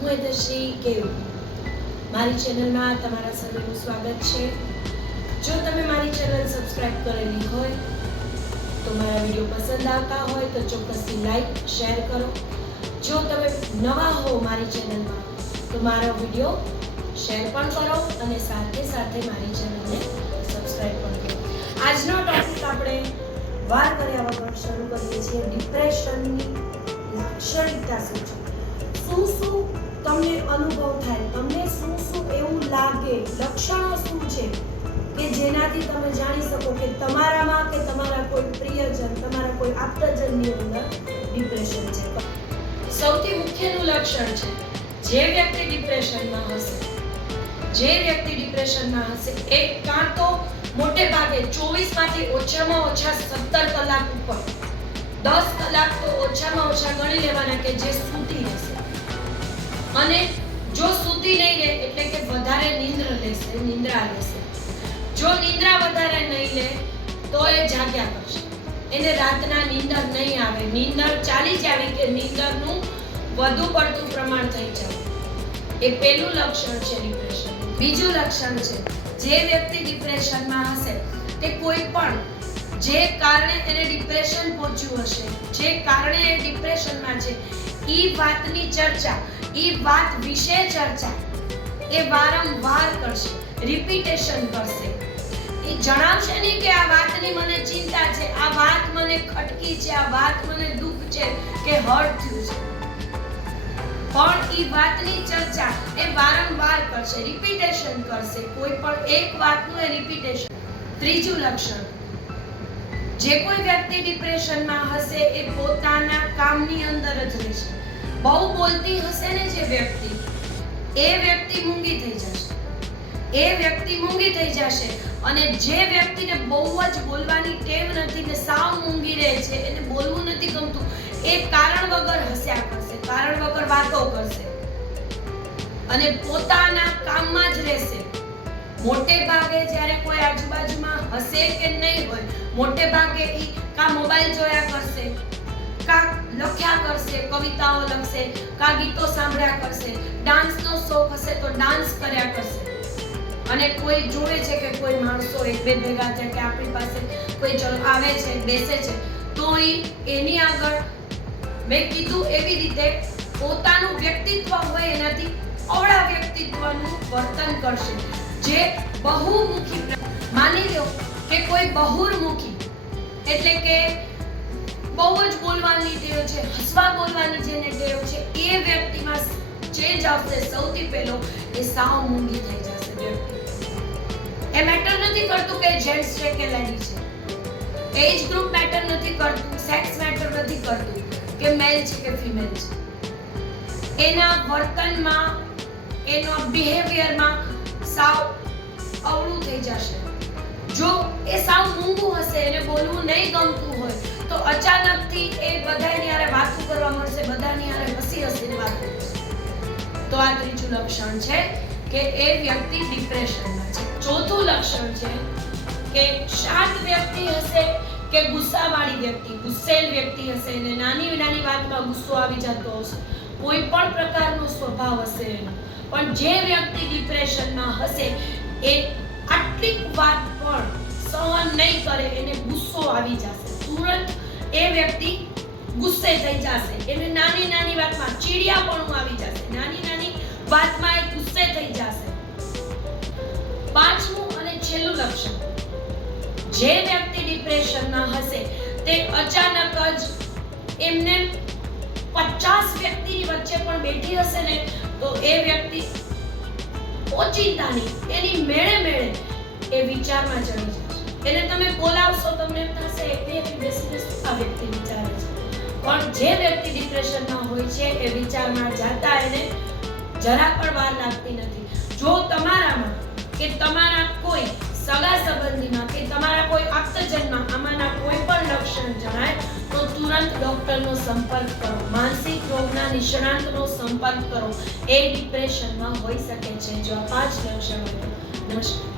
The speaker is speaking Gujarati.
હું હેતશ્રી કેવ મારી ચેનલમાં તમારા સર્વેનું સ્વાગત છે। જો તમે મારી ચેનલ સબસ્ક્રાઇબ કરેલી હોય તો મારા વિડિયો પસંદ આવતા હોય તો ચોક્કસથી લાઈક શેર કરો। જો તમે નવા હો મારી ચેનલમાં તો મારો વિડિયો શેર પણ કરો અને સાથે સાથે મારી ચેનલને સબસ્ક્રાઇબ પણ કરો। આજનો ટોપિક આપણે વાર કર્યા વગર શરૂ કરીએ છીએ। ડિપ્રેશનની લાક્ષણિકતા શું છે, શું તમને અનુભવ થાય, તમને શું એવું લાગે, લક્ષણો શું છે કે જેનાથી તમે જાણી શકો કે તમારામાં કે તમારા કોઈ પ્રિયજન, તમારા કોઈ આપ્તજનની અંદર ડિપ્રેશન છે। સૌથી મુખ્યનું લક્ષણ છે જે વ્યક્તિ ડિપ્રેશનમાં હશે એ કાં તો મોટે ભાગે 24 માંથી ઓછામાં ઓછા 17 કલાક ઉપર 10 કલાક તો ઓછામાં ઓછા ગણી લેવાના કે જે સૂતી રહેશે, અને જો સૂતી નહીં રહે એટલે કે વધારે નિંદ્રા લેશે। જો નિંદ્રા વધારે નહીં લે તો એ જાગ્યા કરશે, એને રાતના નીંદર નહીં આવે, નીંદર ચાલી જાવી કે નીંદરનું વધુ પડતું પ્રમાણ થઈ જાય, એ પહેલું લક્ષણ છે ડિપ્રેશનનું। બીજું લક્ષણ છે જે વ્યક્તિ ડિપ્રેશનમાં હશે તે કોઈ પણ જે કારણે એને ડિપ્રેશન પહોંચ્યું હશે, જે કારણે એ ડિપ્રેશનમાં છે, ઈ વાતની ચર્ચા, ઈ વાત વિશે ચર્ચા એ વારંવાર કરશે, રિપીટેશન કરશે। એ જણાવશે નહીં કે આ વાતની મને ચિંતા છે, આ વાત મને ખટકી છે, આ વાત મને દુઃખ છે કે હર્ટ થયું છે, પણ ઈ વાતની ચર્ચા એ વારંવાર કરશે, રિપીટેશન કરશે, કોઈ પણ એક વાતનું એ રિપીટેશન। ત્રીજું લક્ષણ, જે કોઈ વ્યક્તિ ડિપ્રેશનમાં હશે એ પોતાના કામની અંદર જ રહેશે। બહુ બોલતી હશે ને જે વ્યક્તિ, એ વ્યક્તિ મૂંગી થઈ જશે, અને જે વ્યક્તિને બહુ જ બોલવાની ટેવ નથી ને સાવ મૂંગી રહે છે, એને બોલવું નથી ગમતું, એ કારણ વગર હસ્યા કરશે, કારણ વગર વાતો કરશે અને પોતાના કામમાં જ રહેશે। મોટે ભાગે જ્યારે કોઈ આજુબાજુમાં હશે કે નહીં હોય, મોટે ભાગે ઈ કા મોબાઈલ જોયા કરશે, કા લખ્યા કરશે, કવિતાઓ લખશે, કા ગીતો સાંભળ્યા કરશે, ડાન્સનો શોખ હશે તો ડાન્સ કર્યા કરશે, અને કોઈ જોવે છે કે કોઈ માણસો એક બે ભેગા છે કે આપણી પાસે કોઈ આવે છે, બેસે છે, તો એની આગળ મેં કીધું એવી રીતે પોતાનું વ્યક્તિત્વ હોય એનાથી અવળા વ્યક્તિત્વનું વર્તન કરશે। જે બહુમુખી, માની લો કે કોઈ બહુર્મુખી એટલે કે બહુ જ બોલવાની ટેવ છે, હસવા બોલવાની જેને ટેવ છે, એ વ્યક્તિમાં ચેન્જ આવશે। સૌથી પહેલો એ સાવ મૂંગી થઈ જશે વ્યક્તિ। એ મેટર નથી કરતું કે જેન્ટ્સ છે કે લેડી છે, એજ ગ્રુપ મેટર નથી કરતું, સેક્સ મેટર નથી કરતું કે મેલ છે કે ફિમેલ છે, એના વર્તનમાં, એના બિહેવિયરમાં સાવ અવળું થઈ જશે। જો એ સાવ મૂંગું હશે, એને બોલવું નહીં ગમતું હોય તો અચાનકથી એ બધાની હારે વાતો કરવા મળશે, બધાની હારે હસીને વાતો કરશે, તો આ ત્રીજું લક્ષણ છે કે એ વ્યક્તિ ડિપ્રેશનમાં છે। ચોથું લક્ષણ છે કે શાંત વ્યક્તિ હશે કે ગુસ્સાવાળી વ્યક્તિ, ગુસ્સેલ વ્યક્તિ હશે, એને નાની વાતમાં ગુસ્સો આવી જતો હશે, કોઈ પણ પ્રકારનો સ્વભાવ હશે એનો, પણ જે વ્યક્તિ ડિપ્રેશનમાં હશે એ આટલી વાત પણ સહન નહીં કરે, એને ગુસ્સો આવી જશે, તુરંત એ વ્યક્તિ ગુસ્સે થઈ જશે, એને નાની વાતમાં ચીડિયાપણું આવી જશે, નાની વાતમાં એ ગુસ્સે થઈ જશે। પાંચમું અને છેલ્લું લક્ષણ, જે વ્યક્તિ ડિપ્રેશનમાં હશે તે અચાનક જ એમને 50 વ્યક્તિની વચ્ચે પણ બેઠી હશે ને તો એ વ્યક્તિ ઓચિંતાની એની મેળે એ વિચારમાં ચડી જશે। એને તમે બોલાવશો, તમને એમ થશે એકલી બેસીને આ વ્યક્તિ વિચારે છે, પણ જે વ્યક્તિ ડિપ્રેશનમાં હોય છે એ વિચારમાં જાતા એને જરા પણ વાર લાગતી નથી। જો તમારામાં કે તમારા કોઈ સગા સંબંધીમાં કે તમારા કોઈ આપ્તજનમાં આમાંના કોઈ પણ લક્ષણ જણાય તો તુરંત ડોક્ટરનો સંપર્ક કરો, માનસિક રોગના નિષ્ણાતનો સંપર્ક કરો, એ ડિપ્રેશનમાં હોઈ શકે છે જો આ 5 લક્ષણો હોય। નમસ્કાર।